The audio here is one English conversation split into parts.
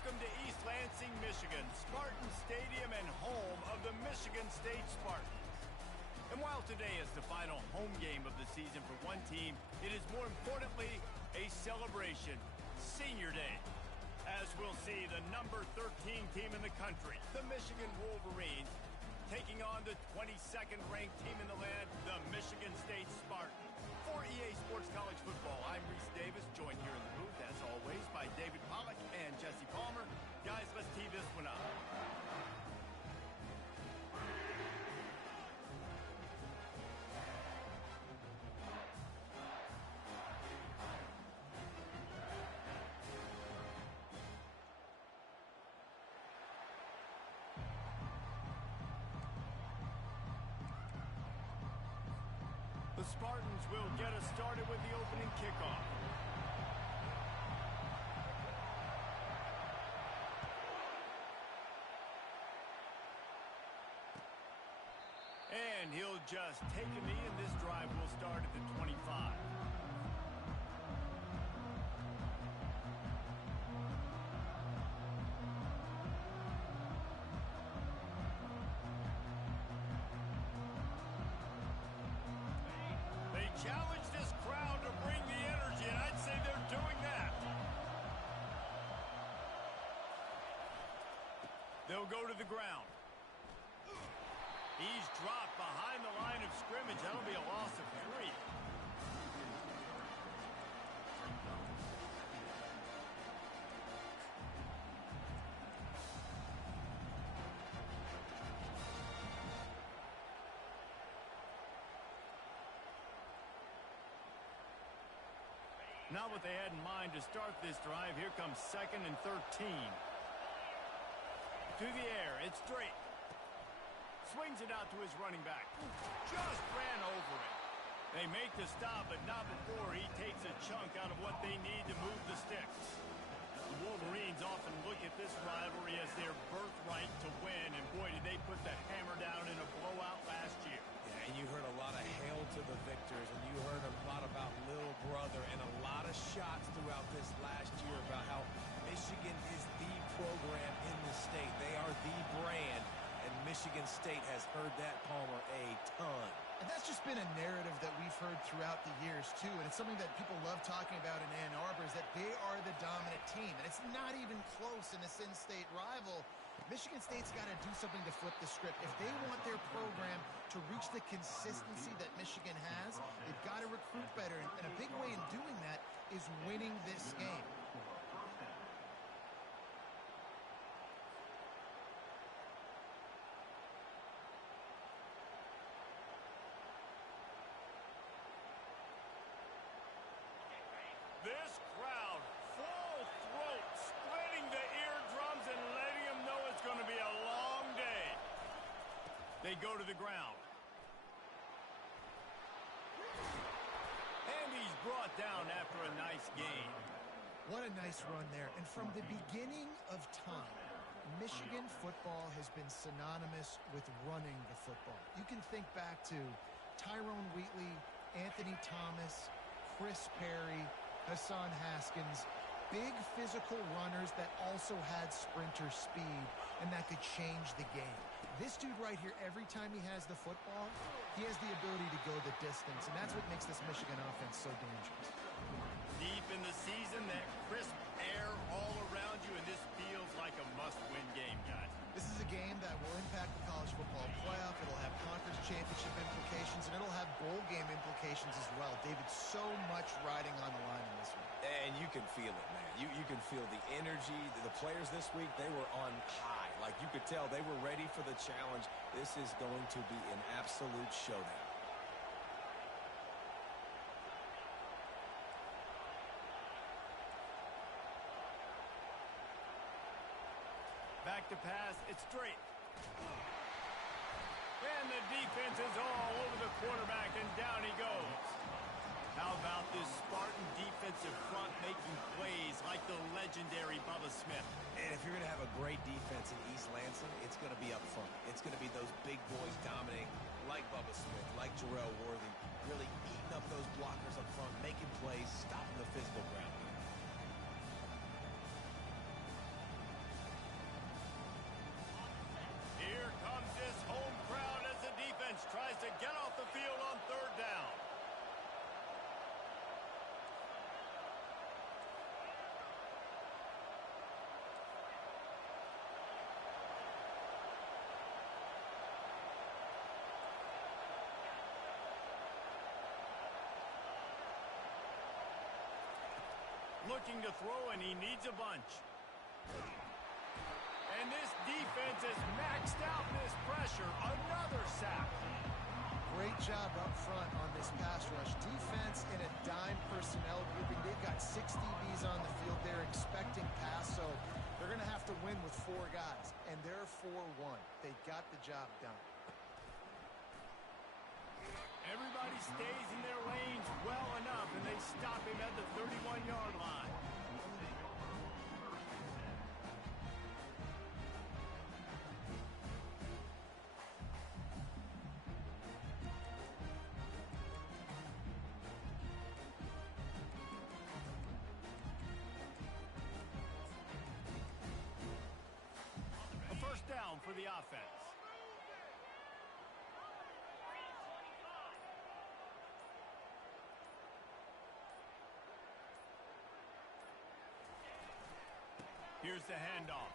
Welcome to East Lansing, Michigan, Spartan Stadium and home of the Michigan State Spartans. And while today is the final home game of the season for one team, it is more importantly a celebration, Senior Day. As we'll see, the number 13 team in the country, the Michigan Wolverines, taking on the 22nd ranked team in the land, the Michigan State Spartans. For EA Sports College Football, I'm Reese Davis, joined here in the booth, as always, by David Pollack and Jesse Palmer. Guys, let's tee this one up. The Spartans will get us started with the opening kickoff. And he'll just take a knee, and this drive will start at the 25. Challenge this crowd to bring the energy, and I'd say they're doing that. They'll go to the ground. He's dropped behind the line of scrimmage. That'll be a loss of 3. Not what they had in mind to start this drive. Here comes 2nd and 13. To the air, it's Drake. Swings it out to his running back. Just ran over it. They make the stop, but not before he takes a chunk out of what they need to move the sticks. The Wolverines often look at this rivalry as their birthright to win, and boy, did they put the hammer down in a blowout last year. Yeah, and you heard a lot of hail to the victors, and you heard a lot about little brother, and a lot of shots throughout this last year about how Michigan is the program in the state. They are the brand, and Michigan State has heard that, Palmer, a ton. And that's just been a narrative that we've heard throughout the years, too. And it's something that people love talking about in Ann Arbor, is that they are the dominant team. And it's not even close in this in-state rival. Michigan State's got to do something to flip the script. If they want their program to reach the consistency that Michigan has, they've got to recruit better. And a big way in doing that is winning this game. This crowd, full throat, splitting the eardrums and letting them know it's going to be a long day. They go to the ground. And he's brought down after a nice gain. What a nice run there. And from the beginning of time, Michigan football has been synonymous with running the football. You can think back to Tyrone Wheatley, Anthony Thomas, Chris Perry, Hassan Haskins, big physical runners that also had sprinter speed and that could change the game. This dude right here, every time he has the football, he has the ability to go the distance, and that's what makes this Michigan offense so dangerous. Deep in the season, that crisp air all around you, and this feels like a must-win game, guys. This is a game that will impact the college football playoff. It'll have conference championship implications, and it'll have bowl game implications as well. David, so much riding on the line in this one. And you can feel it, man. You can feel the energy. The players this week, they were on high. Like, you could tell they were ready for the challenge. This is going to be an absolute showdown. Back to pass, it's Drake. And the defense is all over the quarterback, and down he goes. How about this Spartan defensive front making plays like the legendary Bubba Smith? And if you're going to have a great defense in East Lansing, it's going to be up front. It's going to be those big boys dominating, like Bubba Smith, like Jarrell Worthy, really eating up those blockers up front, making plays, stopping the physical ground. to get off the field on third down. Looking to throw, and he needs a bunch. And this defense has maxed out this pressure. Another sack. Great job up front on this pass rush. Defense in a dime personnel grouping. They've got 6 DBs on the field. They're expecting pass, so they're going to have to win with 4 guys. And they're 4-1. They got the job done. Everybody stays in their lanes well enough, and they stop him at the 31-yard line. A first down for the offense. Here's the handoff.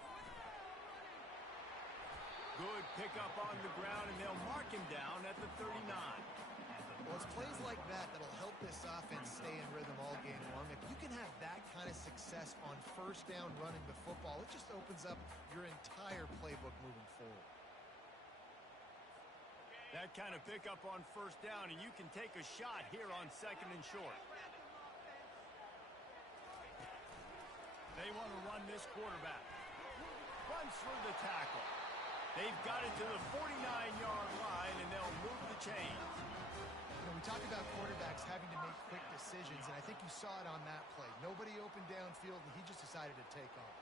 Good pickup on the ground, and they'll mark him down at the 39. Well, it's plays like that that'll help this offense stay in rhythm all game long. If you can have that kind of success on first down running the football, it just opens up your entire playbook moving forward. That kind of pickup on first down, and you can take a shot here on second and short. They want to run this quarterback. Runs through the tackle. They've got it to the 49-yard line, and they'll move the chains. You know, we talk about quarterbacks having to make quick decisions, and I think you saw it on that play. Nobody opened downfield, and he just decided to take off.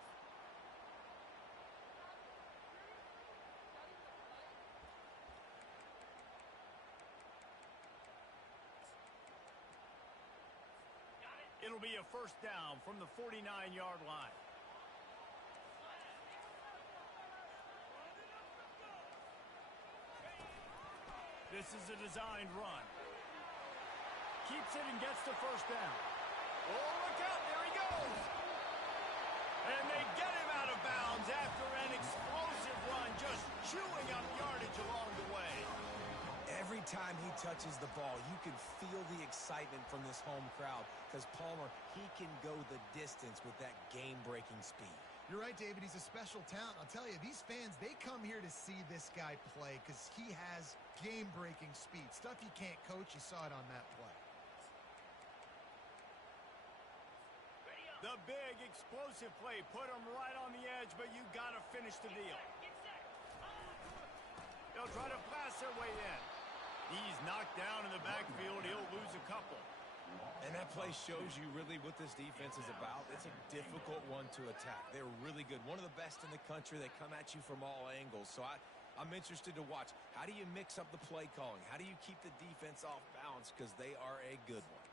It'll be a first down from the 49-yard line. This is a designed run. Keeps it and gets the first down. Oh, look out, there he goes. And they get him out of bounds after an explosive run, just chewing up yardage along the way. Every time he touches the ball, you can feel the excitement from this home crowd because Palmer, he can go the distance with that game-breaking speed. You're right, David. He's a special talent. I'll tell you, these fans, they come here to see this guy play because he has game-breaking speed. Stuff you can't coach. You saw it on that play. The big explosive play put him right on the edge, but you got to finish the deal. They'll try to blast their way in. He's knocked down in the backfield. He'll lose a couple. And that play shows you really what this defense is about. It's a difficult one to attack. They're really good. One of the best in the country. They come at you from all angles. So I'm interested to watch. How do you mix up the play calling? How do you keep the defense off balance? Because they are a good one.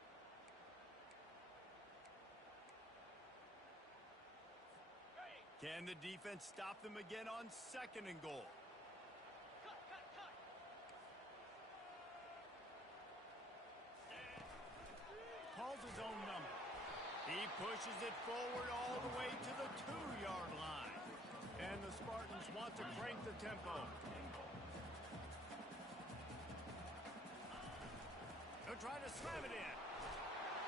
Can the defense stop them again on second and goal? Calls his own number. He pushes it forward all the way to the 2-yard line. And the Spartans want to crank the tempo. They're trying to slam it in.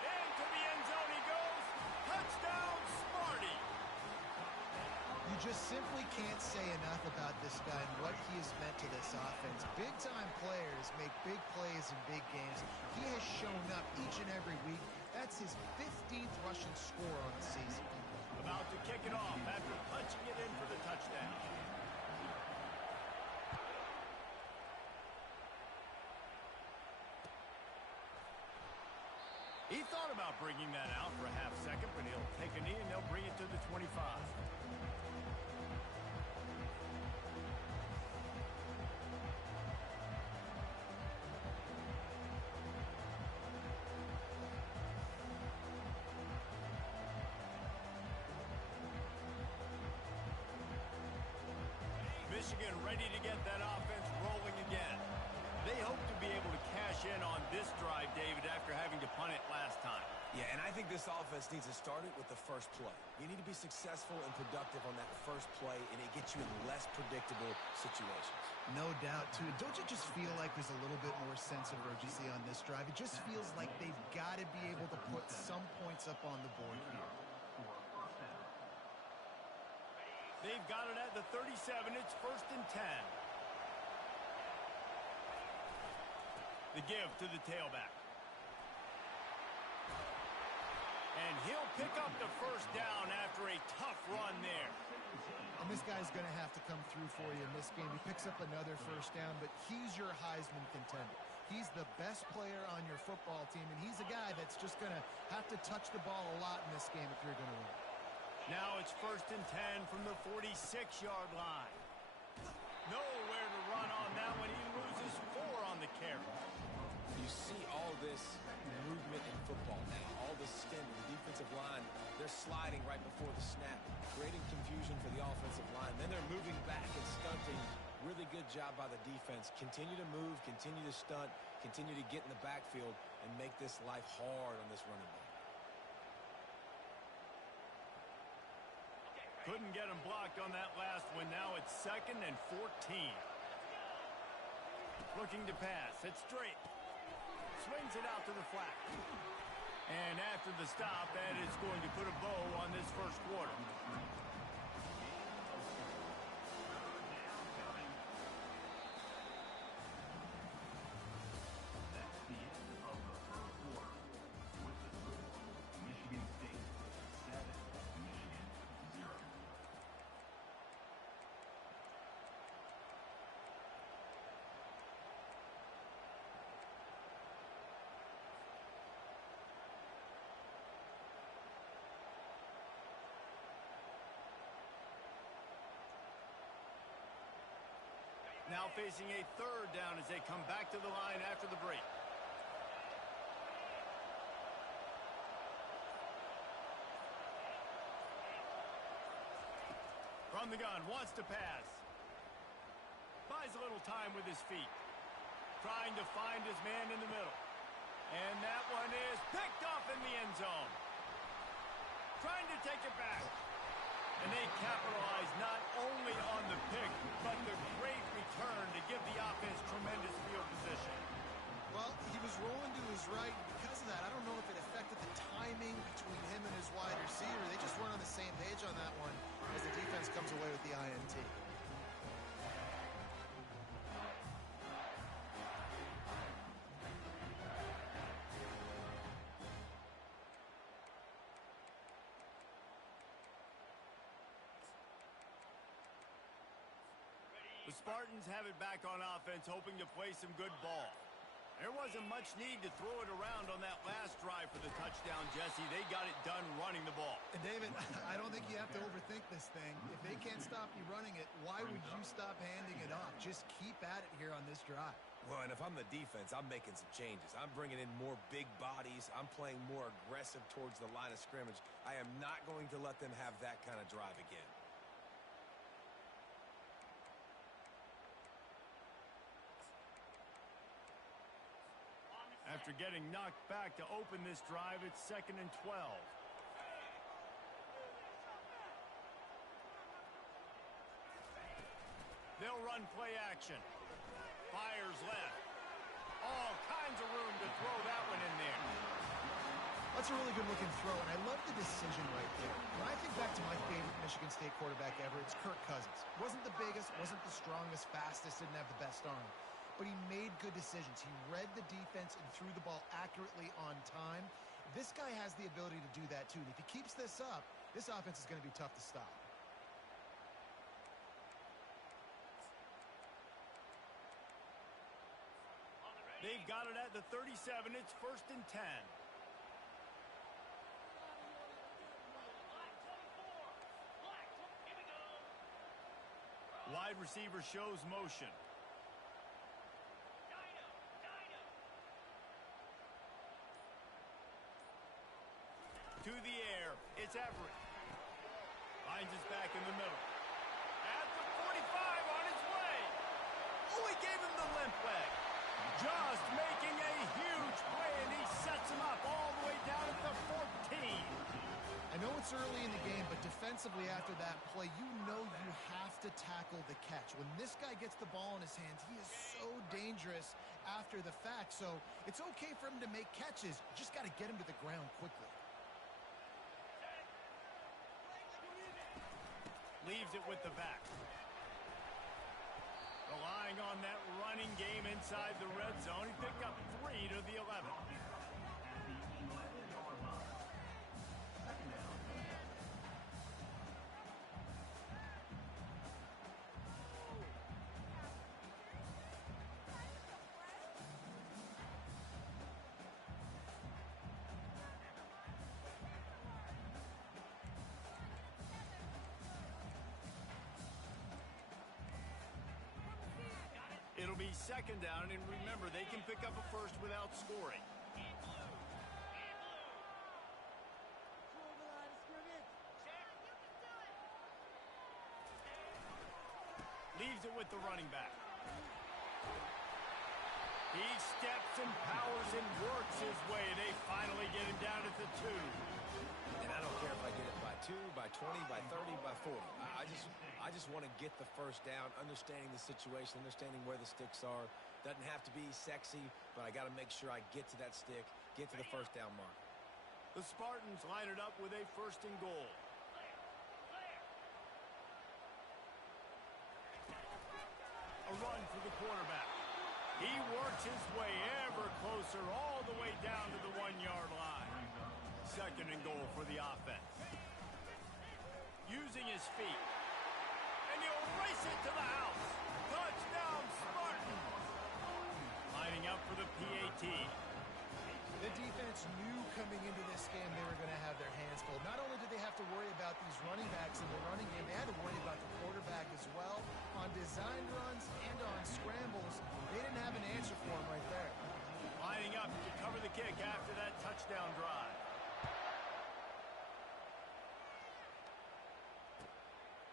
Into the end zone he goes. Touchdown, Sparty. You just simply can't say enough about this guy and what he has meant to this offense. Big-time players make big plays in big games. He has shown up each and every week. That's his 15th rushing score on the season. About to kick it off after punching it in for the touchdown. He thought about bringing that out for a half second, but he'll take a knee and they'll bring it to the 25. Michigan ready to get that offense rolling again. They hope to be able to cash in on this drive, David, after having to punt it last time. Yeah, and I think this offense needs to start it with the first play. You need to be successful and productive on that first play, and it gets you in less predictable situations. No doubt, too. Don't you just feel like there's a little bit more sense of urgency on this drive? It just feels like they've got to be able to put some points up on the board here. They've got it at the 37. It's 1st and 10. The give to the tailback. And he'll pick up the first down after a tough run there. And this guy's going to have to come through for you in this game. He picks up another first down, but he's your Heisman contender. He's the best player on your football team, and he's a guy that's just going to have to touch the ball a lot in this game if you're going to win. Now it's 1st and 10 from the 46-yard line. Nowhere to run on that one. He loses 4 on the carry. You see all this movement in football now, all the stint, the defensive line, they're sliding right before the snap, creating confusion for the offensive line. Then they're moving back and stunting. Really good job by the defense. Continue to move, continue to stunt, continue to get in the backfield and make this life hard on this running back. Couldn't get him blocked on that last one. Now it's 2nd and 14. Looking to pass. It's straight. Swings it out to the flat. And after the stop, that is going to put a bow on this first quarter. Now facing a 3rd down as they come back to the line after the break. From the gun, wants to pass. Buys a little time with his feet. Trying to find his man in the middle. And that one is picked off in the end zone. Trying to take it back. And they capitalize not only on the pick, but the great return to give the offense tremendous field position. Well, he was rolling to his right. Because of that, I don't know if it affected the timing between him and his wide receiver. They just weren't on the same page on that one as the defense comes away with the INT. The Spartans have it back on offense, hoping to play some good ball. There wasn't much need to throw it around on that last drive for the touchdown, Jesse. They got it done running the ball. And David, I don't think you have to overthink this thing. If they can't stop you running it, why would you stop handing it off? Just keep at it here on this drive. Well, and if I'm the defense, I'm making some changes. I'm bringing in more big bodies. I'm playing more aggressive towards the line of scrimmage. I am not going to let them have that kind of drive again. After getting knocked back to open this drive, it's 2nd and 12. They'll run play action. Fires left. All kinds of room to throw that one in there. That's a really good-looking throw, and I love the decision right there. When I think back to my favorite Michigan State quarterback ever, it's Kirk Cousins. Wasn't the biggest, wasn't the strongest, fastest, didn't have the best arm. But he made good decisions. He read the defense and threw the ball accurately on time. This guy has the ability to do that, too. And if he keeps this up, this offense is going to be tough to stop. They've got it at the 37. It's 1st and 10. Wide receiver shows motion. To the air, it's Everett. Finds his back in the middle. At the 45 on his way. Oh, he gave him the limp leg. just making a huge play, and he sets him up all the way down at the 14. I know it's early in the game, but defensively after that play, you know you have to tackle the catch. When this guy gets the ball in his hands, he is so dangerous after the fact. So it's okay for him to make catches. You just got to get him to the ground quickly. Leaves it with the back. Relying on that running game inside the red zone. He picked up 3 to the 11. It'll be second down, and remember, they can pick up a first without scoring. Leaves it with the running back. He steps and powers and works his way. They finally get him down at the 2. And I don't care if I get it by 2, by 20, by 30, by 40. I just want to get the first down, understanding the situation, understanding where the sticks are. Doesn't have to be sexy, but I got to make sure I get to that stick, get to the first down mark. The Spartans line it up with a 1st and goal. A run for the quarterback. He works his way ever closer all the way down to the 1-yard line. 2nd and goal for the offense. Using his feet. And he'll race it to the house. Touchdown, Spartans. Lining up for the PAT. The defense knew coming into this game they were going to have their hands full. Not only did they have to worry about these running backs in the running game, they had to worry about the quarterback as well. On designed runs and on scrambles, they didn't have an answer for him right there. Lining up to cover the kick after that touchdown drive.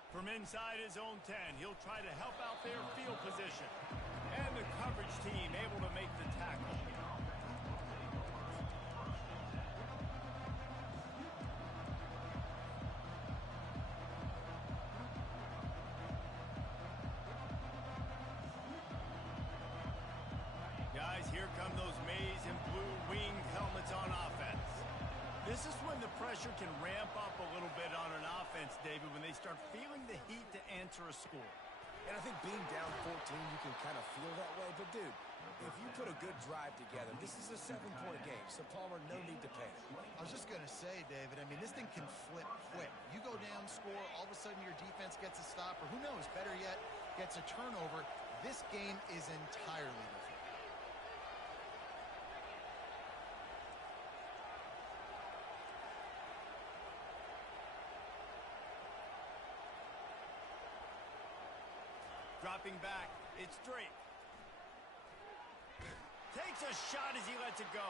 From inside his own 10, he'll try to help out their field position. And the coverage team able to make the tackle. Guys, here come those maize and blue winged helmets on offense. This is when the pressure can ramp up a little bit on an offense, David, when they start feeling the heat to answer a score. And I think being down 14, you can kind of feel that way. But, dude, if you put a good drive together, this is a 7-point game. So, Palmer, no need to panic. I was just going to say, David, I mean, this thing can flip quick. You go down, score, all of a sudden your defense gets a stop, or who knows, better yet, gets a turnover. This game is entirely different. Dropping back, it's Drake. Takes a shot as he lets it go.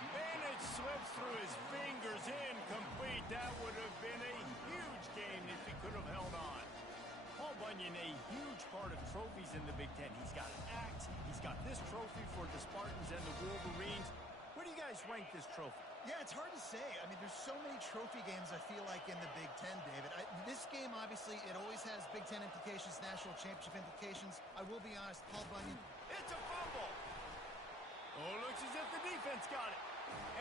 And it slips through his fingers, incomplete. That would have been a huge game if he could have held on. Paul Bunyan, a huge part of trophies in the Big Ten. He's got an axe. He's got this trophy for the Spartans and the Wolverines. Where do you guys rank this trophy? Yeah, it's hard to say. I mean, there's so many trophy games, I feel like, in the Big Ten, David. This game, obviously, it always has Big Ten implications, national championship implications. I will be honest, Paul Bunyan. It's a fumble. Oh, looks as if the defense got it.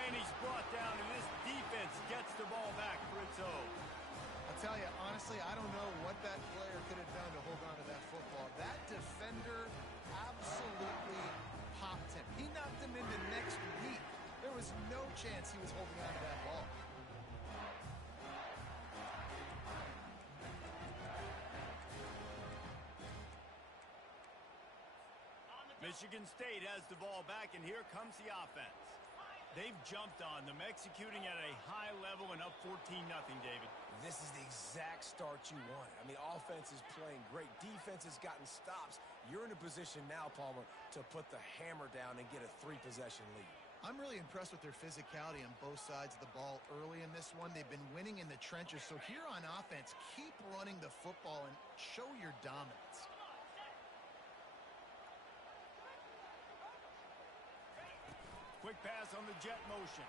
And he's brought down, and this defense gets the ball back for its own. I'll tell you, honestly, I don't know what that player could have done to hold on to that football. That defender absolutely popped him. He knocked him into next week. There was no chance he was holding on to that ball. Michigan State has the ball back, and here comes the offense. They've jumped on them, executing at a high level and up 14-0, David. This is the exact start you wanted. I mean, offense is playing great. Defense has gotten stops. You're in a position now, Palmer, to put the hammer down and get a 3-possession lead. I'm really impressed with their physicality on both sides of the ball early in this one. They've been winning in the trenches. So here on offense, keep running the football and show your dominance. quick pass on the jet motion.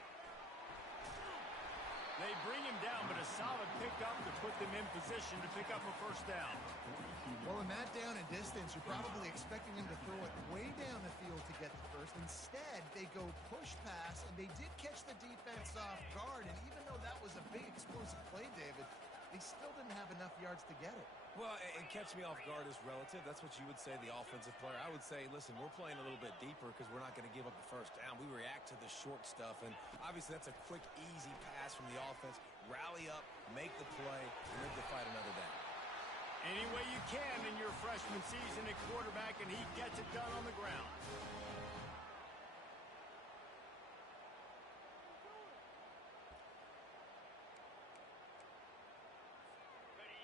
They bring him down, but a solid pickup to put them in position to pick up a first down. Well, in that down and distance, you're probably expecting him to throw it way down the field to get the first. Instead, they go push pass, and they did catch the defense off guard. And even though that was a big explosive play, David, they still didn't have enough yards to get it. Well, and catch me off guard is relative. That's what you would say, the offensive player. I would say, listen, we're playing a little bit deeper because we're not going to give up the first down. We react to the short stuff, and obviously that's a quick, easy pass from the offense. Rally up, make the play, and live to fight another down. Any way you can in your freshman season at quarterback, and he gets it done on the ground.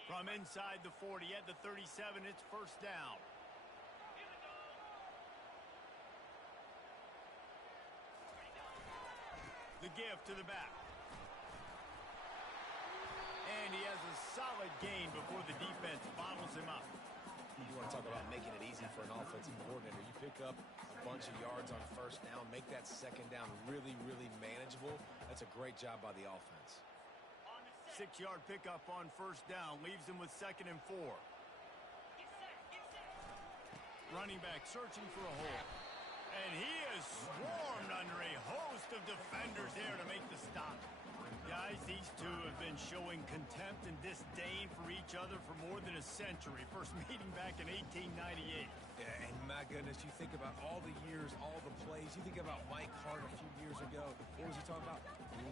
From inside the 40 at the 37, it's first down. The give to the back. And he has a solid gain before the defense bottles him up. You want to talk about making it easy for an offensive coordinator. You pick up a bunch of yards on first down, make that second down really, really manageable. That's a great job by the offense. 6-yard pickup on first down leaves him with 2nd and 4. Running back searching for a hole. And he is swarmed under a host of defenders there to make the stop. Guys, these two have been showing contempt and disdain for each other for more than a century. First meeting back in 1898. Yeah, and my goodness, you think about all the years, all the plays. You think about Mike Hart a few years ago. What was he talking about?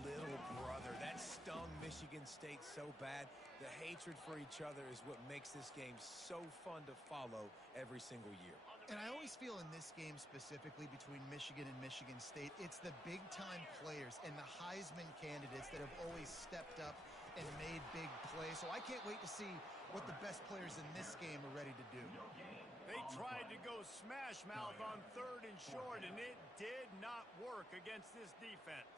Little brother. That stung Michigan State so bad. The hatred for each other is what makes this game so fun to follow every single year. And I always feel in this game specifically between Michigan and Michigan State, it's the big-time players and the Heisman candidates that have always stepped up and made big plays. So I can't wait to see what the best players in this game are ready to do. They tried to go smash mouth on 3rd and short, and it did not work against this defense.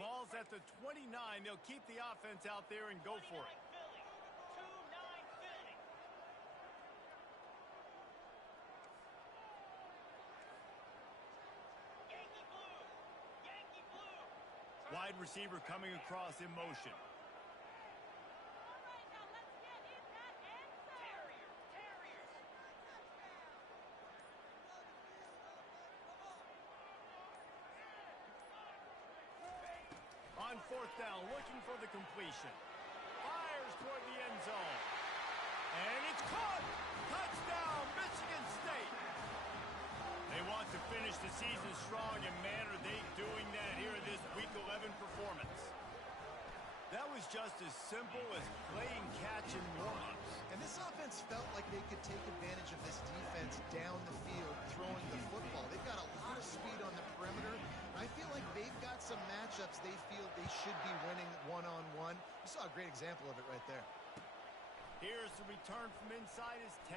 Ball's at the 29. They'll keep the offense out there and go for it. Wide receiver coming across in motion. On 4th down, looking for the completion. Fires toward the end zone. And it's caught! Touchdown, Michigan State! They want to finish the season strong, and man, are they doing that here in this Week 11 performance. That was just as simple as playing catch and warm-ups. And this offense felt like they could take advantage of this defense down the field throwing the football. They've got a lot of speed on the perimeter. I feel like they've got some matchups they feel they should be winning one-on-one. You saw a great example of it right there. Here's the return from inside his 10.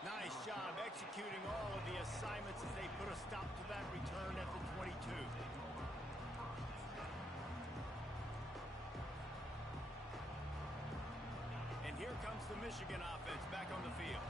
Nice job executing all of the assignments as they put a stop to that return at the 22. And here comes the Michigan offense back on the field.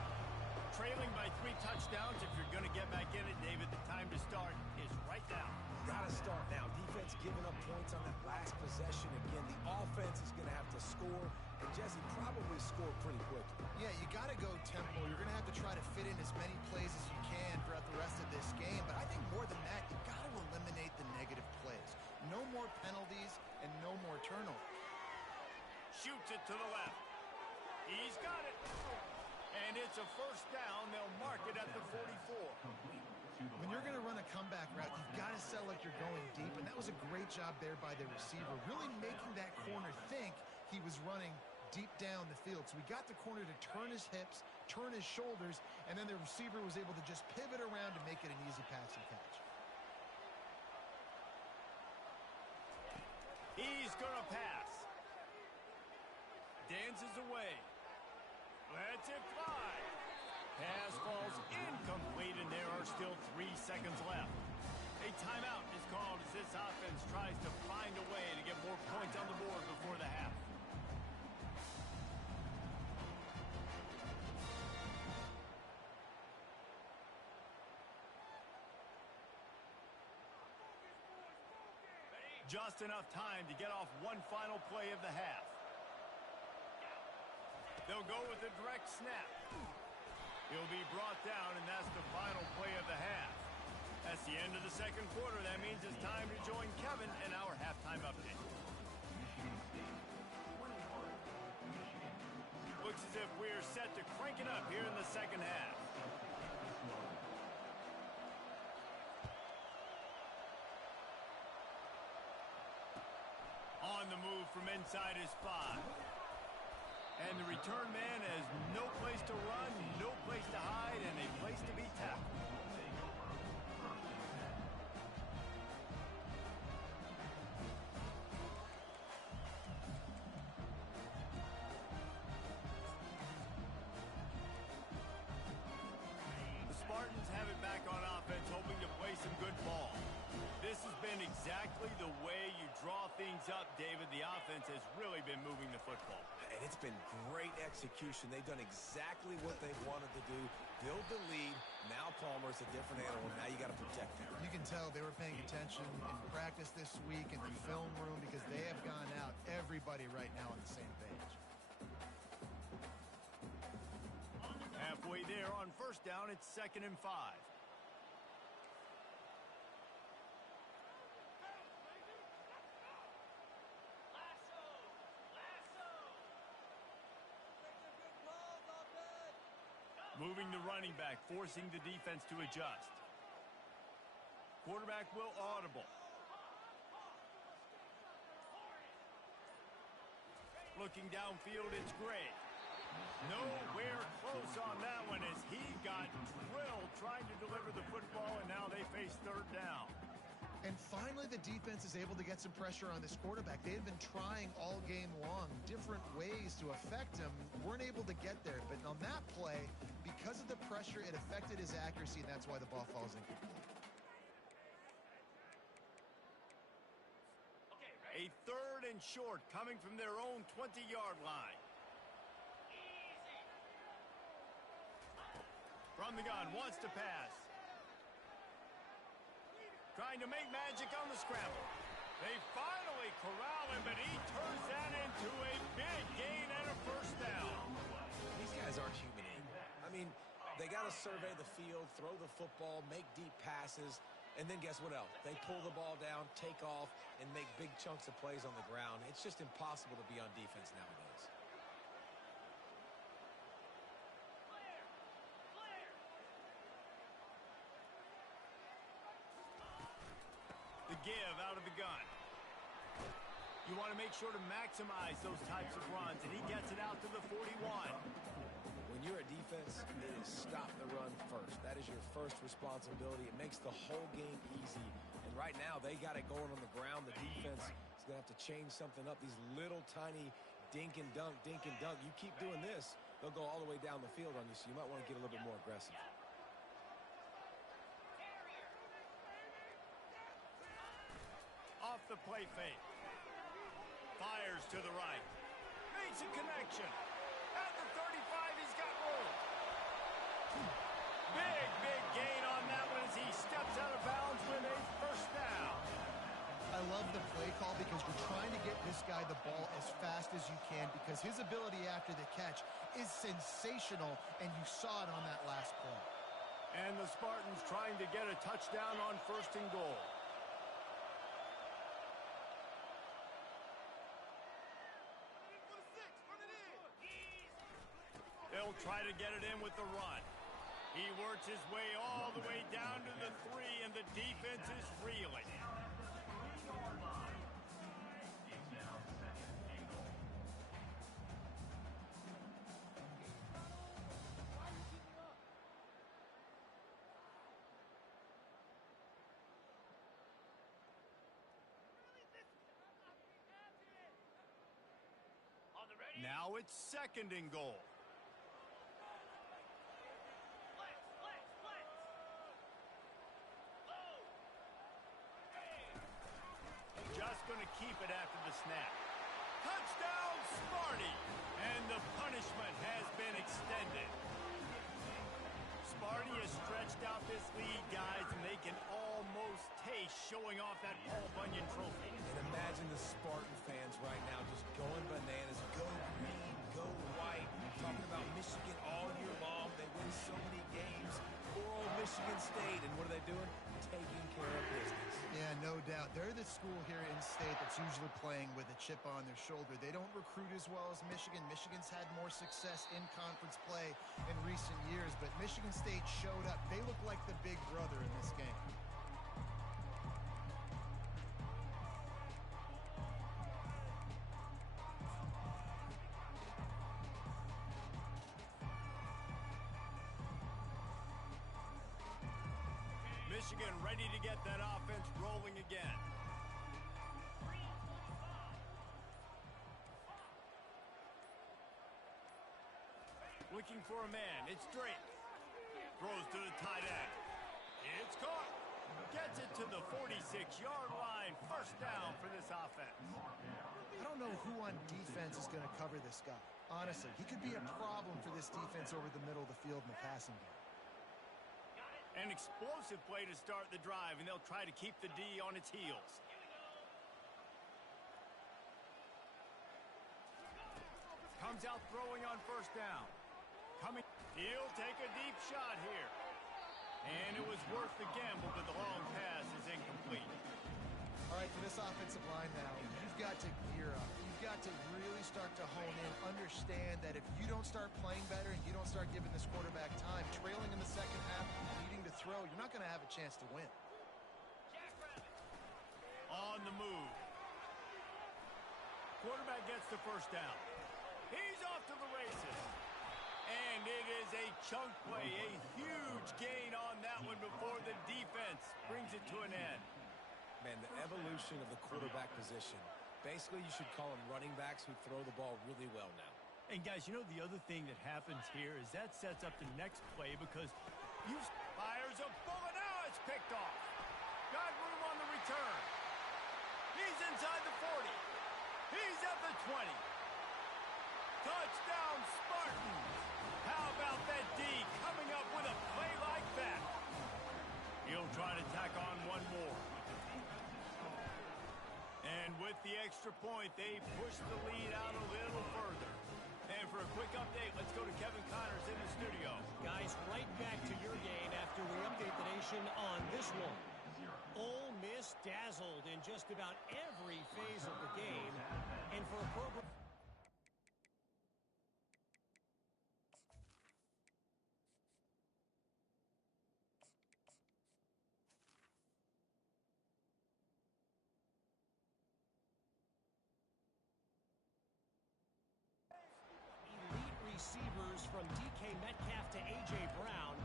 Trailing by 3 touchdowns. If you're going to get back in it, David, the time to start is right now. Got to start now. Defense giving up points on that last possession. Again, the offense is going to have to score, and Jesse probably score pretty quickly. Yeah, you got to go tempo. You're going to have to try to fit in as many plays as you can throughout the rest of this game. But I think more than that, you got to eliminate the negative plays. No more penalties and no more turnovers. Shoots it to the left. He's got it. And it's a first down. They'll mark it at the 44. When you're going to run a comeback route, you've got to sell like you're going deep, and that was a great job there by the receiver, really making that corner think he was running deep down the field. So we got the corner to turn his hips, turn his shoulders, and then the receiver was able to just pivot around to make it an easy pass and catch. He's going to pass. Dances away. Lets it fly. Pass falls incomplete, and there are still 3 seconds left. A timeout is called as this offense tries to find a way to get more points on the board before the half. Just enough time to get off one final play of the half. They'll go with a direct snap. He'll be brought down, and that's the final play of the half. That's the end of the second quarter. That means it's time to join Kevin in our halftime update. Looks as if we're set to crank it up here in the second half. On the move from inside his 5. And the return man has no place to run, no place to hide, and a place to be tackled. The Spartans have it back on offense, hoping to play some good ball. This has been exactly the way you draw things up, David. The offense has really been moving the football. And it's been great execution. They've done exactly what they wanted to do. Build the lead. Now Palmer's a different animal. Now you got to protect him. You can tell they were paying attention in practice this week in the film room because they have gone out, everybody right now on the same page. Halfway there on first down, it's 2nd and 5. Moving the running back, forcing the defense to adjust. Quarterback will audible. Looking downfield, it's Gray. Nowhere close on that one as he got drilled trying to deliver the football, and now they face 3rd down. And finally, the defense is able to get some pressure on this quarterback. They had been trying all game long, different ways to affect him. Weren't able to get there. But on that play, because of the pressure, it affected his accuracy, and that's why the ball falls incomplete. A 3rd and short coming from their own 20-yard line. From the gun, wants to pass. Trying to make magic on the scramble. They finally corral him, but he turns that into a big gain and a 1st down. These guys aren't human. I mean, they got to survey the field, throw the football, make deep passes, and then guess what else? They pull the ball down, take off, and make big chunks of plays on the ground. It's just impossible to be on defense nowadays. The give out of the gun. You want to make sure to maximize those types of runs, and he gets it out to the 41. When you're a defense, it is stop the run first. That is your first responsibility. It makes the whole game easy. And right now, they got it going on the ground. The defense is going to have to change something up. These little tiny dink and dunk, dink and dunk. You keep doing this, they'll go all the way down the field on you, so you might want to get a little bit more aggressive. Off the play fake. Fires to the right. Makes a connection. At the 35, he's got room. Big gain on that one as he steps out of bounds with a 1st down. I love the play call because you're trying to get this guy the ball as fast as you can because his ability after the catch is sensational, and you saw it on that last play. And the Spartans trying to get a touchdown on 1st and goal. They'll try to get it in with the run. He works his way all the way down to the 3, and the defense is reeling. Now it's 2nd and goal. snap. Touchdown, Sparty! And the punishment has been extended. Sparty has stretched out this lead, guys, and they can almost taste showing off that Paul Bunyan trophy. And imagine the Spartan fans right now just going bananas. Go green, go white. Talking about Michigan all year long. They win so many games. Poor old Michigan State. And what are they doing? Taking care of business. Yeah, no doubt. They're the school here in state that's usually playing with a chip on their shoulder. They don't recruit as well as Michigan. Michigan's had more success in conference play in recent years, but Michigan State showed up. They look like the big brother in this game. Michigan ready to get that offense rolling again. Looking for a man. It's Drake. Throws to the tight end. It's caught. Gets it to the 46-yard line. First down for this offense. I don't know who on defense is going to cover this guy. Honestly, he could be a problem for this defense over the middle of the field in the passing game. An explosive play to start the drive, and they'll try to keep the D on its heels. Comes out throwing on first down. He'll take a deep shot here. And it was worth the gamble, but the long pass is incomplete. All right, for this offensive line now, you've got to gear up. You've got to really start to hone in, understand that if you don't start playing better and you don't start giving this quarterback time, trailing in the second half, needing to throw, you're not going to have a chance to win. On the move. Quarterback gets the first down. He's off to the races. And it is a chunk play, a huge gain on that one before the defense brings it to an end. Man, the evolution of the quarterback position. Basically, you should call them running backs who throw the ball really well now. And guys, you know the other thing that happens here is that sets up the next play because you fires a bullet. Now it's picked off. Got room on the return. He's inside the 40. He's at the 20. Touchdown, Spartans. How about that D coming up with a play like that? He'll try to tack on one more. And with the extra point, they push the lead out a little further. And for a quick update, let's go to Kevin Connors in the studio. Guys, right back to your game after we update the nation on this one. Ole Miss dazzled in just about every phase of the game. And for a program... receivers from DK Metcalf to A.J. Brown,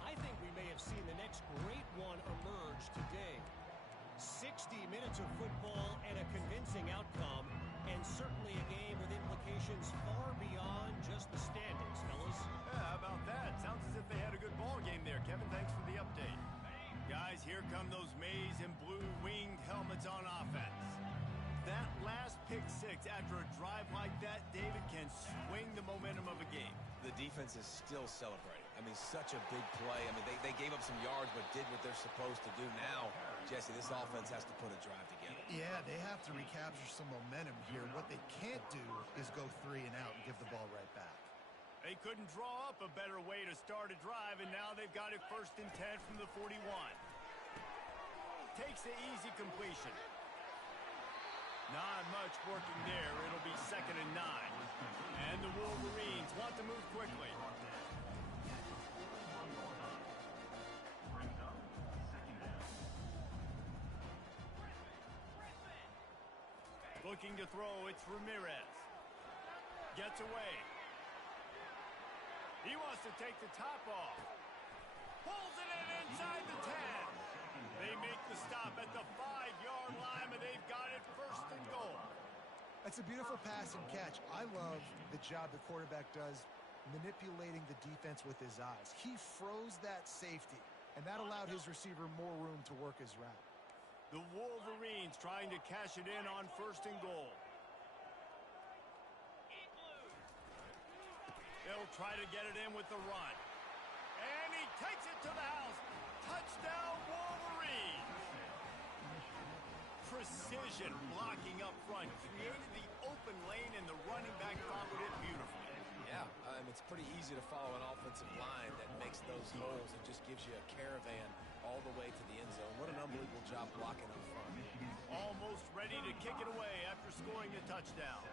I think we may have seen the next great one emerge today. 60 minutes of football and a convincing outcome, and certainly a game with implications far beyond just the standings, fellas. Yeah, how about that? Sounds as if they had a good ball game there. Kevin, thanks for the update. Guys, here come those maize and blue winged helmets on offense. That last pick six after a drive like that, David, can swing the momentum of a game. The defense is still celebrating. I mean, such a big play. I mean, they gave up some yards but did what they're supposed to do. Now, Jesse, this offense has to put a drive together. Yeah, they have to recapture some momentum here. What they can't do is go 3 and out and give the ball right back. They couldn't draw up a better way to start a drive, and now they've got it 1st and 10 from the 41. Takes the easy completion. Not much working there. It'll be 2nd and 9. And the Wolverines want to move quickly. Looking to throw, it's Ramirez. Gets away. He wants to take the top off. Pulls it in inside the 10. They make the stop at the 5-yard line, but they've got it 1st and goal. That's a beautiful pass and catch. I love the job the quarterback does manipulating the defense with his eyes. He froze that safety, and that allowed his receiver more room to work his route. The Wolverines trying to cash it in on 1st and goal. They'll try to get it in with the run. And he takes it to the house. Touchdown, Wolverines. Precision blocking up front. Created the open lane, and the running back followed it beautifully. Yeah, and it's pretty easy to follow an offensive line that makes those holes and just gives you a caravan all the way to the end zone. What an unbelievable job blocking up front. Almost ready to kick it away after scoring the touchdown.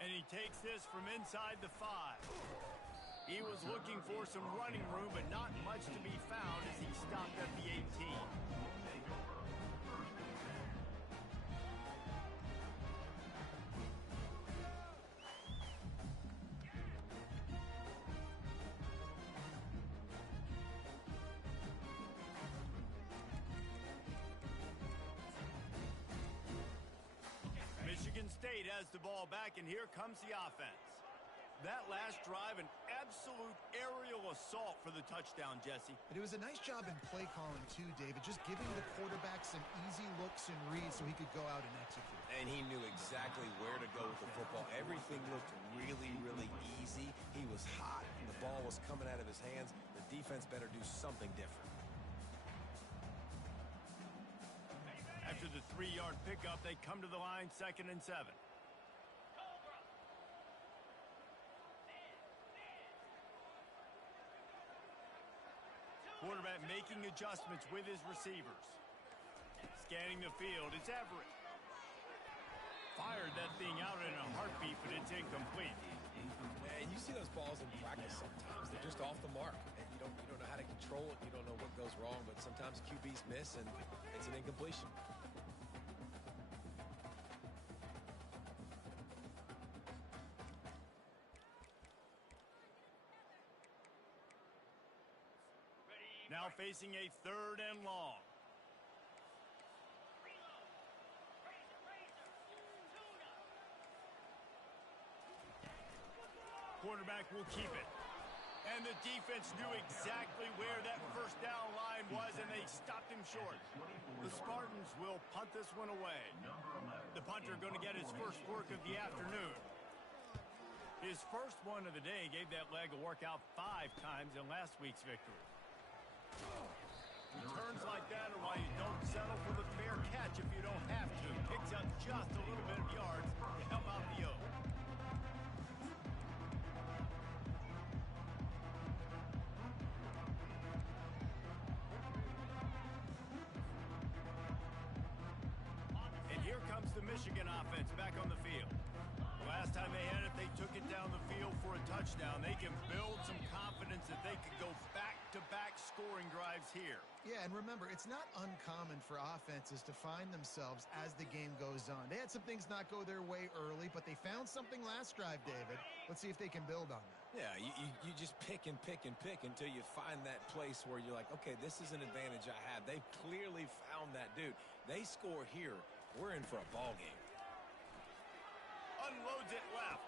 And he takes this from inside the 5. He was looking for some running room, but not much to be found as he stopped at the 18. Michigan State has the ball back, and here comes the offense. That last drive, an absolute aerial assault for the touchdown, Jesse. And it was a nice job in play calling, too, David, just giving the quarterback some easy looks and reads so he could go out and execute. And he knew exactly where to go with the football. Everything looked really, really easy. He was hot. The ball was coming out of his hands. The defense better do something different. After the 3-yard pickup, they come to the line, 2nd and 7. Quarterback making adjustments with his receivers. Scanning the field, it's Everett. Fired that thing out in a heartbeat, but it's incomplete. And you see those balls in practice sometimes. They're just off the mark. And you don't know how to control it. You don't know what goes wrong, but sometimes QBs miss, and it's an incompletion. Now facing a 3rd and long. Quarterback will keep it. And the defense knew exactly where that first down line was, and they stopped him short. The Spartans will punt this one away. The punter going to get his first work of the afternoon. His first one of the day gave that leg a workout 5 times in last week's victory. Returns like that are why you don't settle for the fair catch if you don't have to. Picks up just a little bit of yards to help out the Oak. And here comes the Michigan offense back on the field. Last time they had it, they took it down the field for a touchdown. They can build some confidence that they could go back-to-back scoring drives here. Yeah, and remember, it's not uncommon for offenses to find themselves as the game goes on. They had some things not go their way early, but they found something last drive, David. Let's see if they can build on that. Yeah, you just pick and pick and pick until you find that place where you're like, okay, this is an advantage I have. They clearly found that dude. They score here. We're in for a ball game. Unloads it left.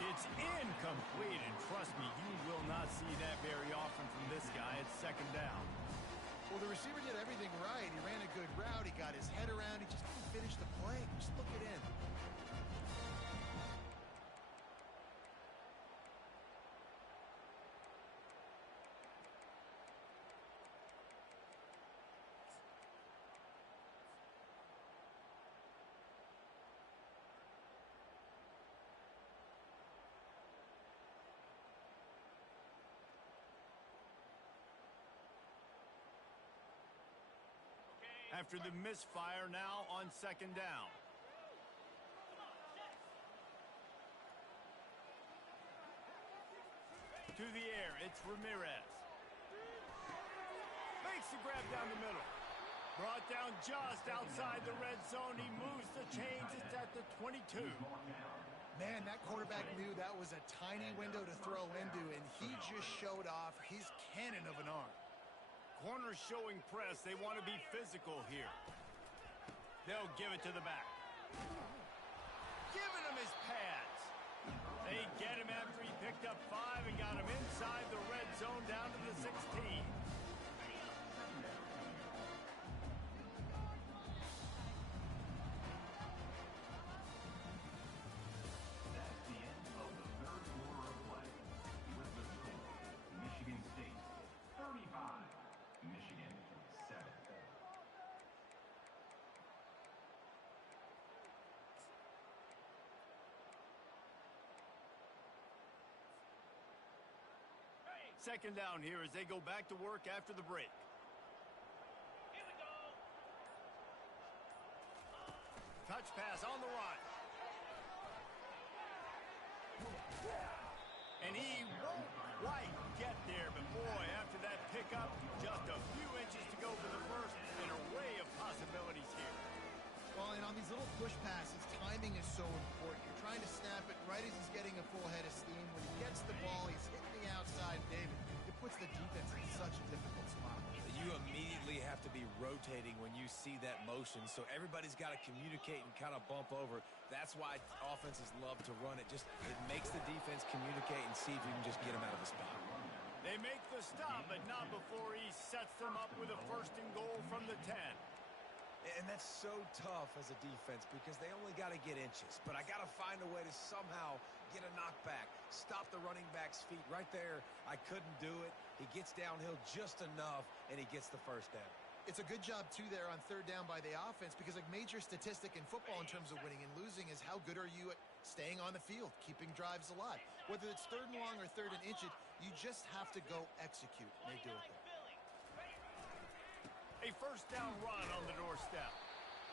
It's incomplete, and trust me, you will not see that very often from this guy. It's 2nd down. Well, the receiver did everything right. He ran a good route. He got his head around. He just didn't finish the play. Just look it in. After the misfire, now on 2nd down. To the air, it's Ramirez. Makes the grab down the middle. Brought down just outside the red zone. He moves the chains. It's at the 22. Man, that quarterback knew that was a tiny window to throw into, and he just showed off his cannon of an arm. Corners showing press. They want to be physical here. They'll give it to the back. Giving him his pads. They get him after he picked up 5 and got him inside the red zone down to the 16. Second down here as they go back to work after the break. Here we go. Touch pass on the run. And he won't quite get there, but boy, after that pickup, just a few inches to go for the first. An array of possibilities here. Well, and on these little push passes, timing is so important. You're trying to snap it right as he's getting a full head of steam. When he gets the ball, he's hitting the outside, David. It puts the defense in such a difficult spot. You immediately have to be rotating when you see that motion, so everybody's got to communicate and kind of bump over. That's why offenses love to run it. It makes the defense communicate and see if you can just get them out of the spot. They make the stop, but not before he sets them up with a first and goal from the 10. And that's so tough as a defense because they only got to get inches. But I got to find a way to somehow get a knockback, stop the running back's feet right there. I couldn't do it. He gets downhill just enough, and he gets the first down. It's a good job, too, there on third down by the offense because a major statistic in football in terms of winning and losing is how good are you at staying on the field, keeping drives alive. Whether it's third and long or third and inch it, you just have to go execute. And they do it there. A first down run on the doorstep.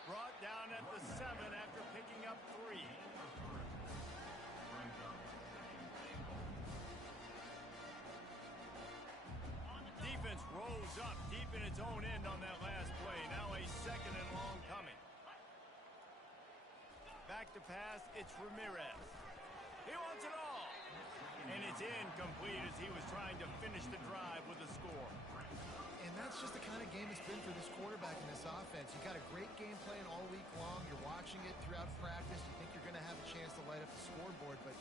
Brought down at the 7 after picking up 3. Defense rolls up deep in its own end on that last play. Now a second and long coming. Back to pass, it's Ramirez. He wants it all. And it's incomplete as he was trying to finish the drive with a score. And that's just the kind of game it's been for this quarterback in this offense. You've got a great game plan all week long. You're watching it throughout practice. You think you're going to have a chance to light up the scoreboard, but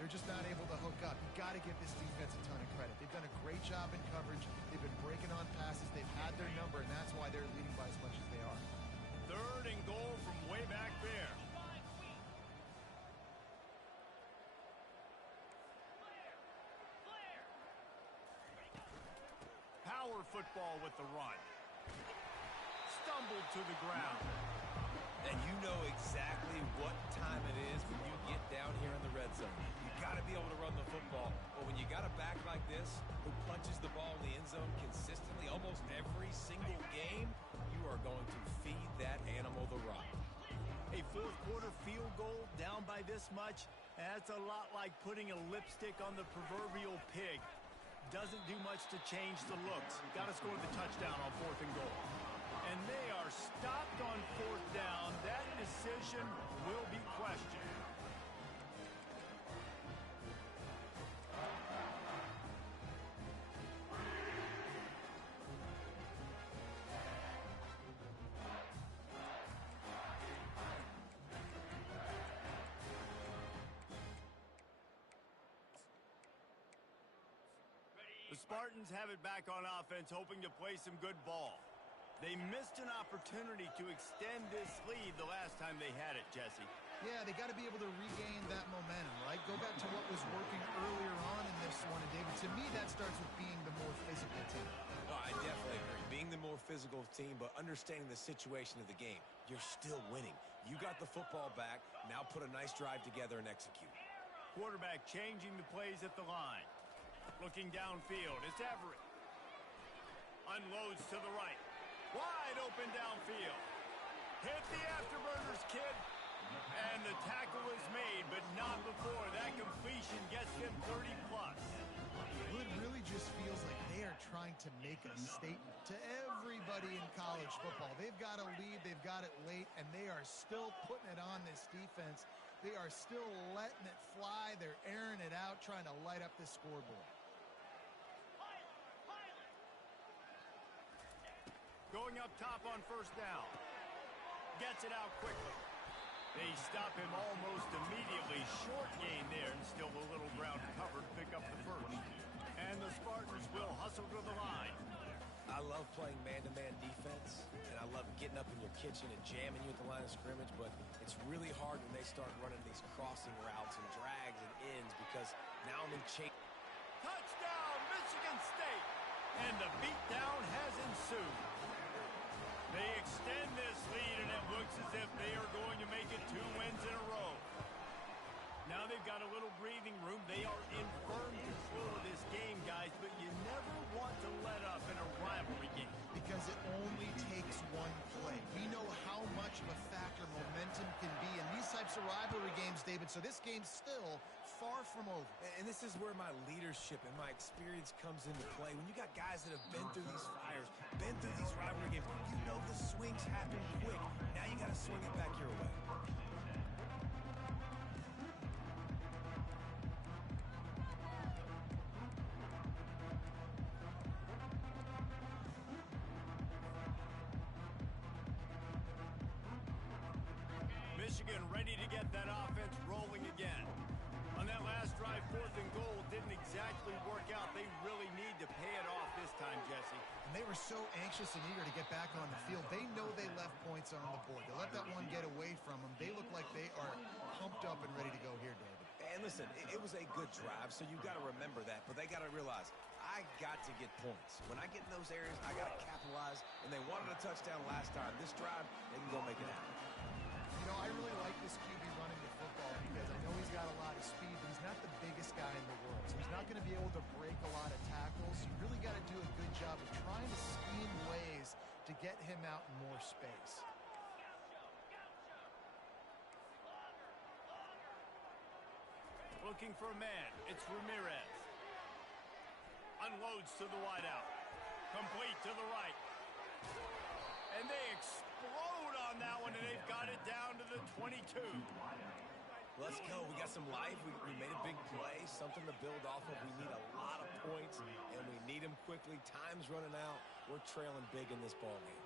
they're just not able to hook up. You've got to give this defense a ton of credit. They've done a great job in coverage. They've been breaking on passes. They've had their number, and that's why they're leading by as much as they are. Third and goal from way back there. Power football with the run. Stumbled to the ground. And you know exactly what time it is when you get down here in the red zone. You got to be able to run the football. But when you got a back like this who punches the ball in the end zone consistently almost every single game, you are going to feed that animal the rock. A fourth quarter field goal down by this much, that's a lot like putting a lipstick on the proverbial pig. Doesn't do much to change the looks. Got to score the touchdown on fourth and goal. And they are stopped on fourth down. That decision will be questioned. The Spartans have it back on offense, hoping to play some good ball. They missed an opportunity to extend this lead the last time they had it, Jesse. Yeah, they got to be able to regain that momentum, right? Go back to what was working earlier on in this one. And, David, to me, that starts with being the more physical team. No, I definitely agree. Being the more physical team, but understanding the situation of the game. You're still winning. You got the football back. Now put a nice drive together and execute. Quarterback changing the plays at the line. Looking downfield, it's Everett. Unloads to the right. Wide open downfield. Hit the afterburners, kid. And the tackle is made, but not before. That completion gets him 30-plus. Well, it really just feels like they are trying to make a statement to everybody in college football. They've got a lead, they've got it late, and they are still putting it on this defense. They are still letting it fly. They're airing it out, trying to light up this scoreboard. Going up top on first down. Gets it out quickly. They stop him almost immediately. Short gain there, and still a little ground covered. Pick up the first. And the Spartans will hustle to the line. I love playing man-to-man defense, and I love getting up in your kitchen and jamming you at the line of scrimmage, but it's really hard when they start running these crossing routes and drags and ends because now I'm in chase. Touchdown, Michigan State! And the beatdown has ensued. They extend this lead, and it looks as if they are going to make it 2 wins in a row. Now they've got a little breathing room. They are in firm control of this game, guys, but you never want to let up in a rivalry game. Because it only takes one play. We know how much of a factor momentum can be in these types of rivalry games, David, so this game's still far from over. And this is where my leadership and my experience comes into play. When you got guys that have been through these fires, been through these rivalry games, you know the swings happen quick. Now you got to swing it back your way. Michigan ready to get that offense rolling again. On that last drive, 4th and goal didn't exactly work out. They really need to pay it off this time, Jesse. And they were so anxious and eager to get back on the field. They know they left points on the board. They let that one get away from them. They look like they are pumped up and ready to go here, David. And listen, it was a good drive, so you got to remember that. But they got to realize, I got to get points. When I get in those areas, I got to capitalize. And they wanted a touchdown last time. This drive, they can go make it happen. You know, I really like this QB running the football because I know he's got a lot of speed, but he's not the biggest guy in the world. So he's not going to be able to break a lot of tackles. You really got to do a good job of trying to scheme ways to get him out in more space. Looking for a man. It's Ramirez. Unloads to the wideout. Complete to the right. And they explode on that one, and they've got it down to the 22. Let's go. We got some life. We made a big play, something to build off of. We need a lot of points, and we need them quickly. Time's running out. We're trailing big in this ballgame.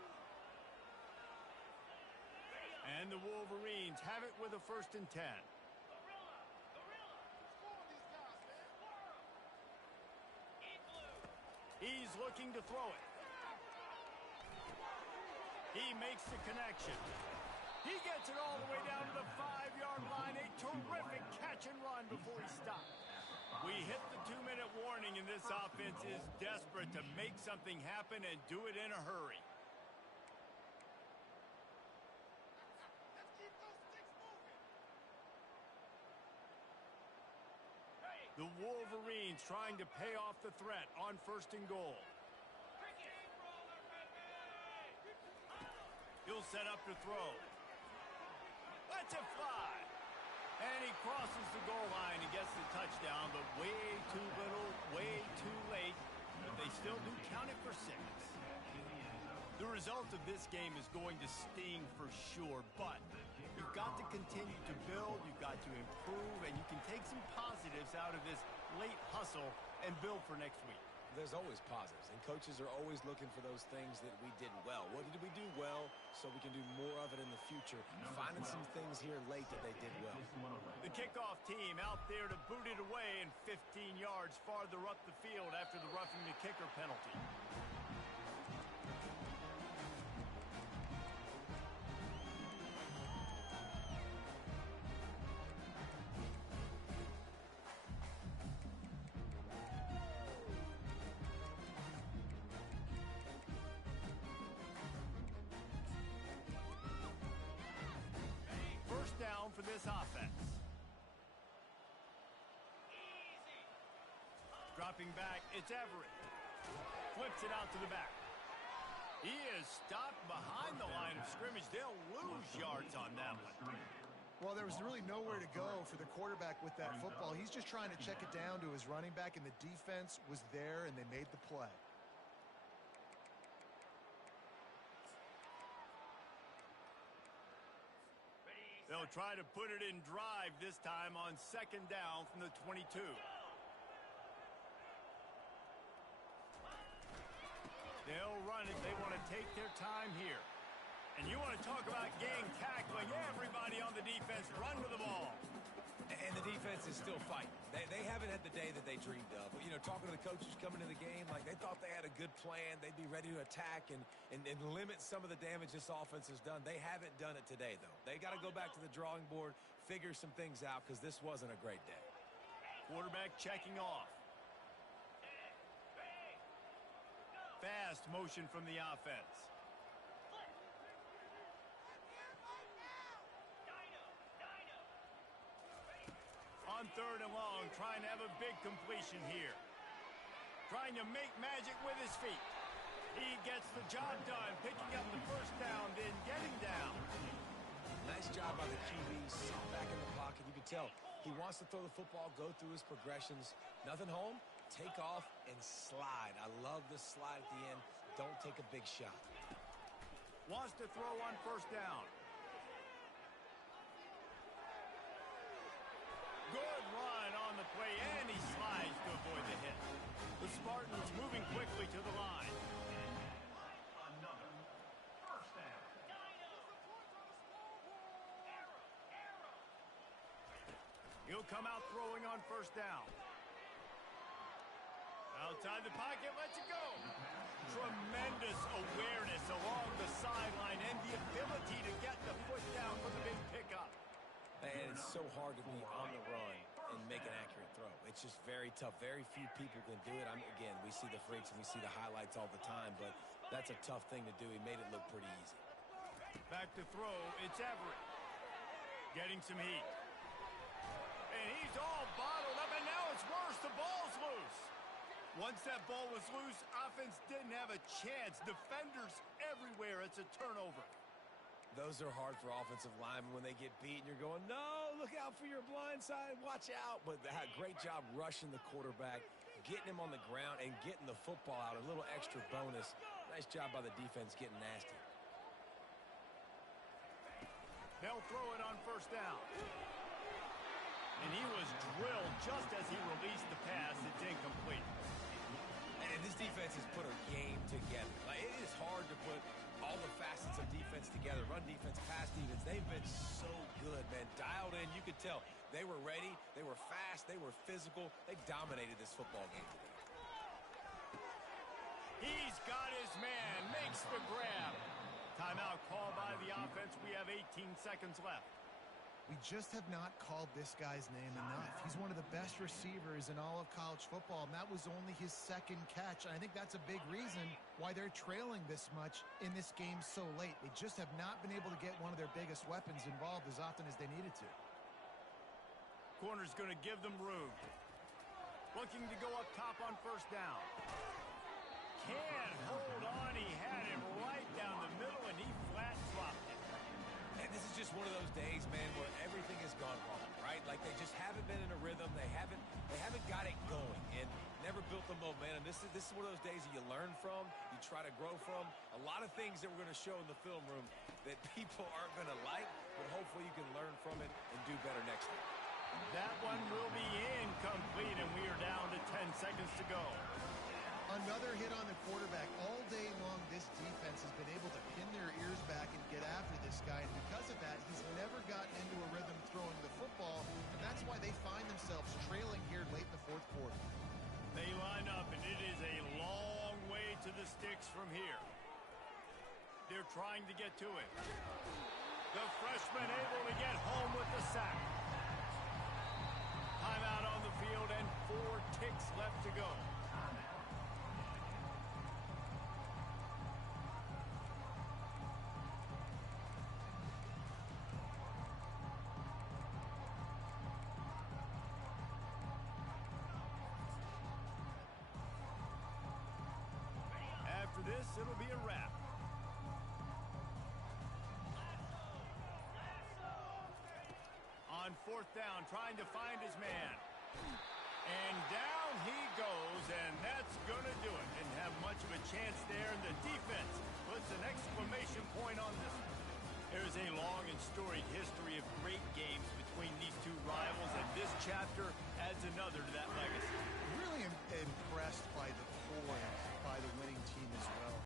And the Wolverines have it with a 1st and 10. He's looking to throw it. He makes the connection. He gets it all the way down to the 5-yard line. A terrific catch and run before he stopped. We hit the 2-minute warning, and this offense is desperate to make something happen and do it in a hurry. The Wolverines trying to pay off the threat on 1st and goal. He'll set up to throw. Lets it fly. And he crosses the goal line and gets the touchdown, but way too little, way too late. But they still do count it for 6. The result of this game is going to sting for sure, but you've got to continue to build, you've got to improve, and you can take some positives out of this late hustle and build for next week. There's always positives, and coaches are always looking for those things that we did well. What did we do well so we can do more of it in the future? Finding some things here late that they did well. The kickoff team out there to boot it away and 15 yards farther up the field after the roughing the kicker penalty. Down for this offense. Dropping back, it's Everett. Flips it out to the back. He is stopped behind the line of scrimmage. They'll lose yards on that one. Well, there was really nowhere to go for the quarterback with that football. He's just trying to check it down to his running back, and the defense was there, and they made the play. They'll try to put it in drive this time on 2nd down from the 22. They'll run it. They want to take their time here. And you want to talk about gang tackling. Everybody on the defense run to the ball. And the defense is still fighting. They haven't had the day that they dreamed of. You know, talking to the coaches coming into the game, like they thought they had a good plan. They'd be ready to attack and limit some of the damage this offense has done. They haven't done it today, though. They got to go back to the drawing board, figure some things out, because this wasn't a great day. Quarterback checking off. Fast motion from the offense. 3rd and long, trying to have a big completion here. Trying to make magic with his feet. He gets the job done, picking up the first down, then getting down. Nice job by the QB, sit back in the pocket. You can tell he wants to throw the football, go through his progressions. Nothing home, take off, and slide. I love the slide at the end. Don't take a big shot. Wants to throw on 1st down. Good run on the play, and he slides to avoid the hit. The Spartans moving quickly to the line. He'll come out throwing on 1st down. Outside the pocket, lets it go. Tremendous awareness along the sideline and the ability to get the foot down for the big pickup. And it's so hard to be on the run and make an accurate throw. It's just very tough. Very few people can do it. Again, we see the freaks and we see the highlights all the time, but that's a tough thing to do. He made it look pretty easy. Back to throw, it's Everett. Getting some heat. And he's all bottled up, and now it's worse. The ball's loose. Once that ball was loose, offense didn't have a chance. Defenders everywhere. It's a turnover. Those are hard for offensive linemen when they get beat, and you're going, no, look out for your blind side, watch out. But they had a great job rushing the quarterback, getting him on the ground, and getting the football out. A little extra bonus. Nice job by the defense getting nasty. They'll throw it on 1st down. And he was drilled just as he released the pass. It's incomplete. And this defense has put a game together. Like, it is hard to put all the facets of defense together. Run defense, pass defense. They've been so good, man. Dialed in. You could tell they were ready. They were fast. They were physical. They dominated this football game today. He's got his man. Makes the grab. Timeout called by the offense. We have 18 seconds left. We just have not called this guy's name enough. He's one of the best receivers in all of college football, and that was only his 2nd catch. And I think that's a big reason why they're trailing this much in this game so late. They just have not been able to get one of their biggest weapons involved as often as they needed to. Corner's going to give them room. Looking to go up top on 1st down. Can't hold on. He had him right down the middle, and he flat dropped it. And this is just one of those days, man, where everything has gone wrong, right? Like they just haven't been in a rhythm. They haven't got it going and never built the momentum. This is one of those days that you learn from, you try to grow from. A lot of things that we're going to show in the film room that people aren't going to like, but hopefully you can learn from it and do better next time. That one will be incomplete, and we are down to 10 seconds to go. Another hit on the quarterback. All day long, this defense has been able to pin their ears back and get after this guy. And because of that, he's never gotten into a rhythm throwing the football. And that's why they find themselves trailing here late in the 4th quarter. They line up, and it is a long way to the sticks from here. They're trying to get to it. The freshman able to get home with the sack. Timeout on the field, and 4 ticks left to go. After this, it'll be a wrap. On 4th down, trying to find his man. And down he goes, and that's going to do it. Didn't have much of a chance there, and the defense puts an exclamation point on this one. There's a long and storied history of great games